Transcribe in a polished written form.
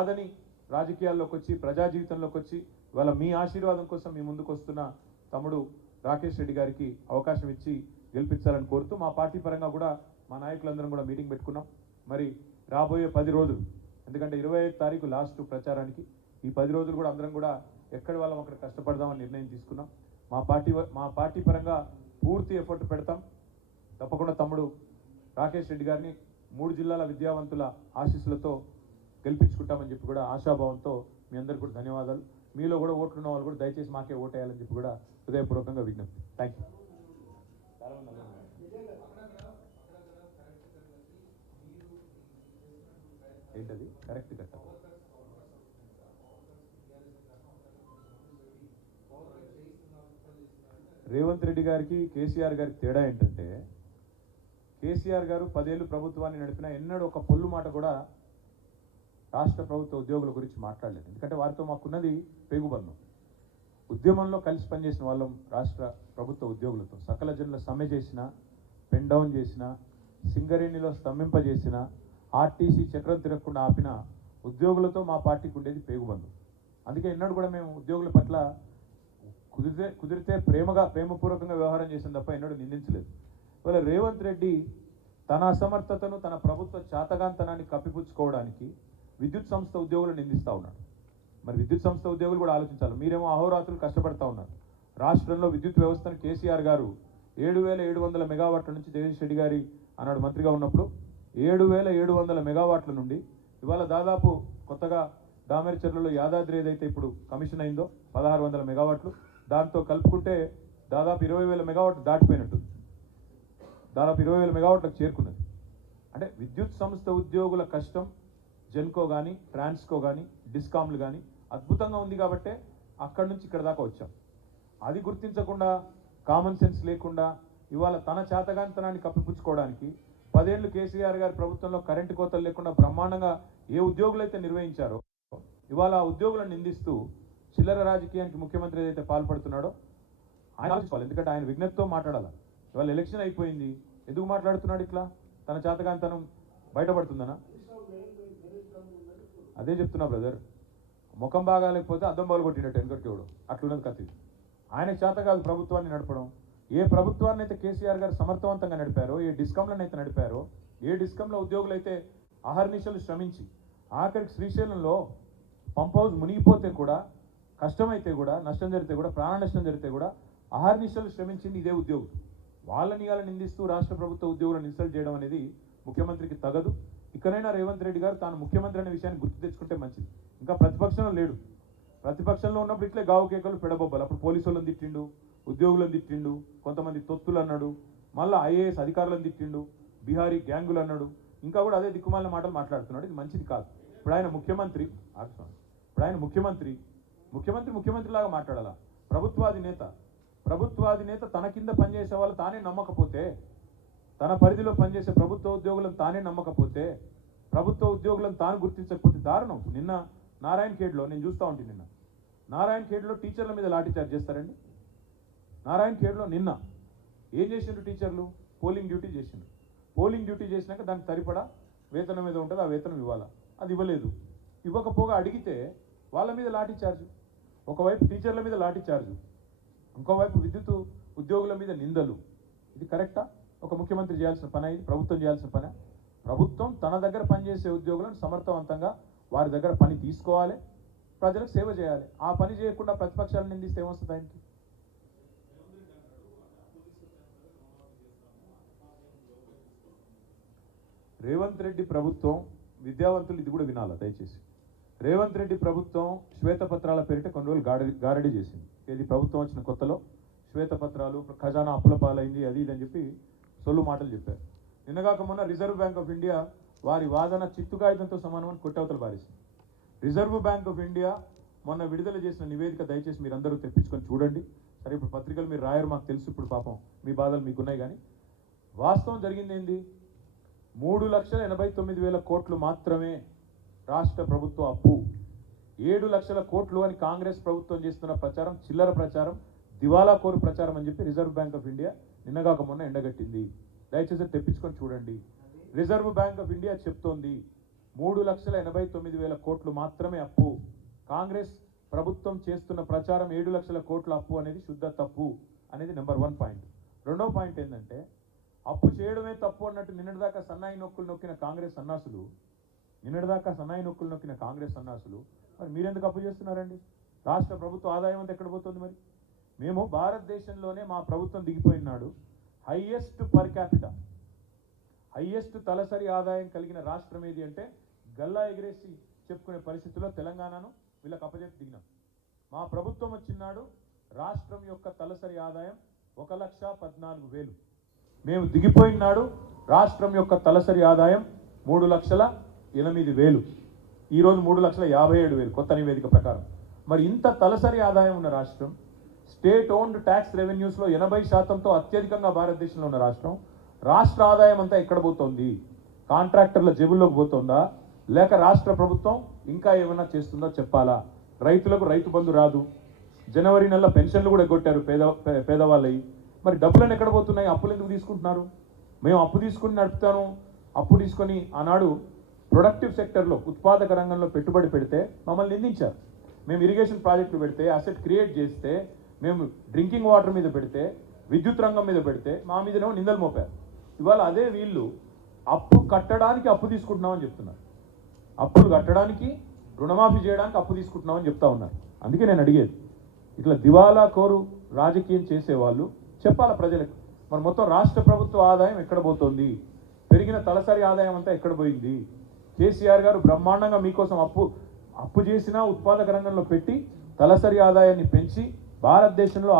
కాదని రాజకీయాల్లోకి వచ్చి ప్రజా జీవితంలోకి వచ్చి ఇవాళ మీ ఆశీర్వాదం కోసం మీ ముందుకు వస్తున్న తమ్ముడు రాకేష్ రెడ్డి గారికి అవకాశం ఇచ్చి గెలిపించాలని కోరుతూ మా పార్టీ పరంగా కూడా మా నాయకులందరం కూడా మీటింగ్ పెట్టుకున్నాం. మరి రాబోయే 10 రోజులు, ఎందుకంటే 25 తారీఖు లాస్ట్ ప్రచారానికి, ఈ 10 రోజులు కూడా అందరం కూడా ఎక్కడి వాళ్ళం అక్కడ కష్టపడదామని నిర్ణయం తీసుకున్నాం. మా పార్టీ పరంగా పూర్తి ఎఫర్ట్ పెడతాం. తప్పకుండా తమ్ముడు రాకేష్ రెడ్డి గారిని 3 జిల్లాల విద్యావంతుల ఆశీస్సులతో గెలిపించుకుంటామని చెప్పి కూడా ఆశాభావంతో మీ అందరికీ కూడా ధన్యవాదాలు. మీలో కూడా ఓట్లున్న వాళ్ళు కూడా దయచేసి మాకే ఓటేయాలని చెప్పి కూడా హృదయపూర్వకంగా విజ్ఞప్తి. Thank you. ఏంటది కరెక్ట్ కట్ట రేవంత్ రెడ్డి గారికి కేసీఆర్ గారికి తేడా ఏంటంటే, కేసీఆర్ గారు 10 ఏళ్ళు ప్రభుత్వాన్ని నడిపినా ఎన్నడూ ఒక పొల్లు మాట కూడా రాష్ట్ర ప్రభుత్వ ఉద్యోగుల గురించి మాట్లాడలేదు. ఎందుకంటే వారితో మాకున్నది పేగుబంధం. ఉద్యమంలో కలిసి పనిచేసిన వాళ్ళం. రాష్ట్ర ప్రభుత్వ ఉద్యోగులతో సకల జనుల సమ్మె చేసిన, పెన్ డౌన్ చేసిన, సింగరేణిలో స్తంభింపజేసిన, ఆర్టీసీ చక్రం తిరగకుండా ఆపిన ఉద్యోగులతో మా పార్టీకి ఉండేది పేగుబంధం. అందుకే ఎన్నడూ కూడా మేము ఉద్యోగుల పట్ల కుదిరితే ప్రేమపూర్వకంగా వ్యవహారం చేసిన తప్ప ఎన్నడూ నిందించలేదు. ఇవాళ రేవంత్ రెడ్డి తన అసమర్థతను, తన ప్రభుత్వ చాతగాంతనాన్ని కప్పిపుచ్చుకోవడానికి విద్యుత్ సంస్థ ఉద్యోగులు నిందిస్తూ ఉన్నాడు. మరి విద్యుత్ సంస్థ ఉద్యోగులు కూడా ఆలోచించాలి. మీరేమో అహోరాత్రులు కష్టపడతా ఉన్నారు. రాష్ట్రంలో విద్యుత్ వ్యవస్థను కేసీఆర్ గారు 7,700 మెగావాట్ల నుంచి జగదీష్ రెడ్డి గారి ఆనాడు మంత్రిగా ఉన్నప్పుడు 7,700 మెగావాట్ల నుండి ఇవాళ దాదాపు కొత్తగా దామెరచెర్లలో యాదాద్రి ఏదైతే ఇప్పుడు కమిషన్ అయిందో 1,600 మెగావాట్లు, దాంతో కలుపుకుంటే దాదాపు 20,000 మెగావాట్లు దాటిపోయినట్టు, దాదాపు 20,000 మెగావాట్లకు చేరుకున్నది. అంటే విద్యుత్ సంస్థ ఉద్యోగుల కష్టం జెన్కో కానీ, ట్రాన్స్కో కానీ, డిస్కామ్లు కానీ అద్భుతంగా ఉంది కాబట్టే అక్కడి నుంచి ఇక్కడ దాకా వచ్చాం. అది గుర్తించకుండా, కామన్ సెన్స్ లేకుండా ఇవాళ తన చేతగాంతనాన్ని కప్పిపుచ్చుకోవడానికి 10 ఏళ్ళు కేసీఆర్ గారి ప్రభుత్వంలో కరెంటు కోతలు లేకుండా బ్రహ్మాండంగా ఏ ఉద్యోగులు అయితే నిర్వహించారో ఇవాళ ఆ ఉద్యోగులను నిందిస్తూ చిల్లర రాజకీయానికి ముఖ్యమంత్రి ఏదైతే పాల్పడుతున్నాడో ఆయన ఆలోచించాలి. ఎందుకంటే ఆయన విజ్ఞతతో మాట్లాడాలి. ఇవాళ ఎలక్షన్ అయిపోయింది, ఎందుకు మాట్లాడుతున్నాడు ఇట్లా? తన చేతగాంతనం బయటపడుతుందనా? అదే చెప్తున్నా బ్రదర్. ముఖం బాగాలేకపోతే అద్దం బాలు కొట్టినట్టు వెనకటివాడు అట్లున్నది కథ. ఆయన చేత కాదు ప్రభుత్వాన్ని నడపడం. ఏ ప్రభుత్వాన్ని అయితే కేసీఆర్ గారు సమర్థవంతంగా నడిపారో, ఏ డిస్కంలను అయితే నడిపారో, ఏ డిస్కంలో ఉద్యోగులు అయితే అహర్నిశలు శ్రమించి ఆఖరికి శ్రీశైలంలో పంప్ హౌస్ మునిగిపోతే కూడా, కష్టమైతే కూడా, నష్టం జరిగితే కూడా, ప్రాణ నష్టం జరిగితే కూడా అహర్నిశలు శ్రమించింది ఇదే ఉద్యోగులు. వాళ్ళని ఇవాళ నిందిస్తూ రాష్ట్ర ప్రభుత్వ ఉద్యోగులను ఇన్సల్ట్ చేయడం అనేది ముఖ్యమంత్రికి తగదు. ఇకనైనా రేవంత్ రెడ్డి గారు తాను ముఖ్యమంత్రి అనే విషయాన్ని గుర్తు తెచ్చుకుంటే మంచిది. ఇంకా ప్రతిపక్షంలో లేడు. ప్రతిపక్షంలో ఉన్నప్పుడు ఇట్లే గావు కేకలు పెడబొబ్బలు. అప్పుడు పోలీసులను తిట్టిండు, ఉద్యోగులను తిట్టిండు, కొంతమంది తొత్తులు అన్నాడు, మళ్ళీ ఐఏఎస్ అధికారులను తిట్టిండు, బీహారీ గ్యాంగులు అన్నాడు, ఇంకా కూడా అదే దిక్కుమాలిన మాటలు మాట్లాడుతున్నాడు. ఇది మంచిది కాదు. ఇప్పుడు ఆయన ముఖ్యమంత్రిలాగా మాట్లాడాలా? ప్రభుత్వాధినేత తన కింద పనిచేసే వాళ్ళు తానే నమ్మకపోతే, తన పరిధిలో పనిచేసే ప్రభుత్వ ఉద్యోగులను తానే నమ్మకపోతే, ప్రభుత్వ ఉద్యోగులను తాను గుర్తించకపోతే దారుణం. నిన్న నారాయణఖేడ్లో నేను చూస్తూ ఉంటుంది. నిన్న నారాయణఖేడ్లో టీచర్ల మీద లాఠీచార్జ్ చేస్తారండి. నారాయణఖేడ్లో నిన్న ఏం చేసిండ్రు టీచర్లు? పోలింగ్ డ్యూటీ చేసిండ్రు. పోలింగ్ డ్యూటీ చేసినాక దానికి సరిపడా వేతనం మీద ఉంటుంది, ఆ వేతనం ఇవ్వాలా, అది ఇవ్వలేదు. ఇవ్వకపోగా అడిగితే వాళ్ళ మీద లాఠీచార్జ్. ఒకవైపు టీచర్ల మీద లాఠీచార్జ్, ఇంకోవైపు విద్యుత్ ఉద్యోగుల మీద నిందలు. ఇది కరెక్టా? ఒక ముఖ్యమంత్రి చేయాల్సిన పని, ఇది ప్రభుత్వం చేయాల్సిన పని. ప్రభుత్వం తన దగ్గర పనిచేసే ఉద్యోగులను సమర్థవంతంగా వారి దగ్గర పని తీసుకోవాలి, ప్రజలకు సేవ చేయాలి. ఆ పని చేయకుండా ప్రతిపక్షాలను నిందిస్తే ఏమొస్తుంది ఆయనకి? రేవంత్ రెడ్డి ప్రభుత్వం విద్యావంతులు ఇది కూడా వినాలా దయచేసి. రేవంత్ రెడ్డి ప్రభుత్వం శ్వేతపత్రాల పేరిట కొన్ని రోజులు గారడీ చేసింది. ఇది ప్రభుత్వం వచ్చిన కొత్తలో శ్వేతపత్రాలు, ఖజానా అప్పుల పాలైంది, అది ఇది అని చెప్పి సొల్లు మాటలు చెప్పారు. నిన్నగాక మొన్న రిజర్వ్ బ్యాంక్ ఆఫ్ ఇండియా వారి వాదన చిత్తుకాయుధంతో సమానమని కొట్టవతలు పారేసింది. రిజర్వ్ బ్యాంక్ ఆఫ్ ఇండియా మొన్న విడుదల చేసిన నివేదిక దయచేసి మీరందరూ తెప్పించుకొని చూడండి. సరే, ఇప్పుడు పత్రికలు మీరు రాయరు, మాకు తెలుసు, ఇప్పుడు పాపం మీ బాధలు మీకున్నాయి. కానీ వాస్తవం జరిగింది ఏంది? 3,89,000 కోట్లు మాత్రమే రాష్ట్ర ప్రభుత్వ అప్పు. 7 లక్షల కోట్లు అని కాంగ్రెస్ ప్రభుత్వం చేస్తున్న ప్రచారం చిల్లర ప్రచారం, దివాలా కోరు ప్రచారం అని చెప్పి రిజర్వ్ బ్యాంక్ ఆఫ్ ఇండియా నిన్నగాక మొన్న ఎండగట్టింది. దయచేసి తెప్పించుకొని చూడండి. రిజర్వ్ బ్యాంక్ ఆఫ్ ఇండియా చెప్తోంది 3,89,000 కోట్లు మాత్రమే అప్పు. కాంగ్రెస్ ప్రభుత్వం చేస్తున్న ప్రచారం 7 లక్షల కోట్ల అప్పు అనేది శుద్ధ తప్పు అనేది నెంబర్ 1 పాయింట్. రెండో పాయింట్ ఏంటంటే అప్పు చేయడమే తప్పు అన్నట్టు నిన్నటిదాకా సన్నాయి నొక్కులు నొక్కిన కాంగ్రెస్ సన్నాసులు మరి మీరెందుకు అప్పు చేస్తున్నారండి? రాష్ట్ర ప్రభుత్వ ఆదాయం అంతా ఎక్కడ పోతుంది? మరి మేము భారతదేశంలోనే మా ప్రభుత్వం దిగిపోయినాడు హైయెస్ట్ పర్ క్యాపిటల్, హైయెస్ట్ తలసరి ఆదాయం కలిగిన రాష్ట్రం ఏది అంటే గల్లా ఎగిరేసి చెప్పుకునే పరిస్థితుల్లో తెలంగాణను వీళ్ళకి అప్పచెప్పి దిగినాం. మా ప్రభుత్వం వచ్చినాడు రాష్ట్రం యొక్క తలసరి ఆదాయం 1,14,000. మేము దిగిపోయినాడు రాష్ట్రం యొక్క తలసరి ఆదాయం 3,08,000. ఈరోజు 3,57,000 కొత్త నివేదిక ప్రకారం. మరి ఇంత తలసరి ఆదాయం ఉన్న రాష్ట్రం, స్టేట్ ఓన్డ్ ట్యాక్స్ రెవెన్యూస్లో 80%తో అత్యధికంగా భారతదేశంలో ఉన్న రాష్ట్రం, రాష్ట్ర ఆదాయం అంతా ఎక్కడ పోతుంది? కాంట్రాక్టర్ల జేబుల్లోకి పోతుందా లేక రాష్ట్ర ప్రభుత్వం ఇంకా ఏమైనా చేస్తుందో చెప్పాలా? రైతులకు రైతు బంధు రాదు, జనవరి నెల పెన్షన్లు కూడా ఎగ్గొట్టారు పేదవాళ్ళవి. మరి డబ్బులను ఎక్కడ పోతున్నాయి? అప్పులు ఎందుకు తీసుకుంటున్నారు? మేము అప్పు తీసుకుని నడుపుతాను, అప్పు తీసుకొని ఆనాడు ప్రొడక్టివ్ సెక్టర్లో ఉత్పాదక రంగంలో పెట్టుబడి పెడితే మమ్మల్ని నిందించారు. మేము ఇరిగేషన్ ప్రాజెక్టులు పెడితే, అసెట్ క్రియేట్ చేస్తే, మేము డ్రింకింగ్ వాటర్ మీద పెడితే, విద్యుత్ రంగం మీద పెడితే మా మీదనేమో నిందలు మోపారు. ఇవాళ అదే వీళ్ళు అప్పు కట్టడానికి అప్పు తీసుకుంటున్నామని చెప్తున్నారు. అప్పులు కట్టడానికి, రుణమాఫీ చేయడానికి అప్పు తీసుకుంటున్నామని చెప్తా ఉన్నారు. అందుకే నేను అడిగేది, ఇట్లా దివాలా కోరు రాజకీయం చేసేవాళ్ళు చెప్పాలా ప్రజలకు? మరి మొత్తం రాష్ట్ర ప్రభుత్వ ఆదాయం ఎక్కడ పోతుంది? పెరిగిన తలసరి ఆదాయం అంతా ఎక్కడ పోయింది? కేసీఆర్ గారు బ్రహ్మాండంగా మీకోసం అప్పు చేసినా ఉత్పాదక రంగంలో పెట్టి తలసరి ఆదాయాన్ని పెంచి భారతదేశంలో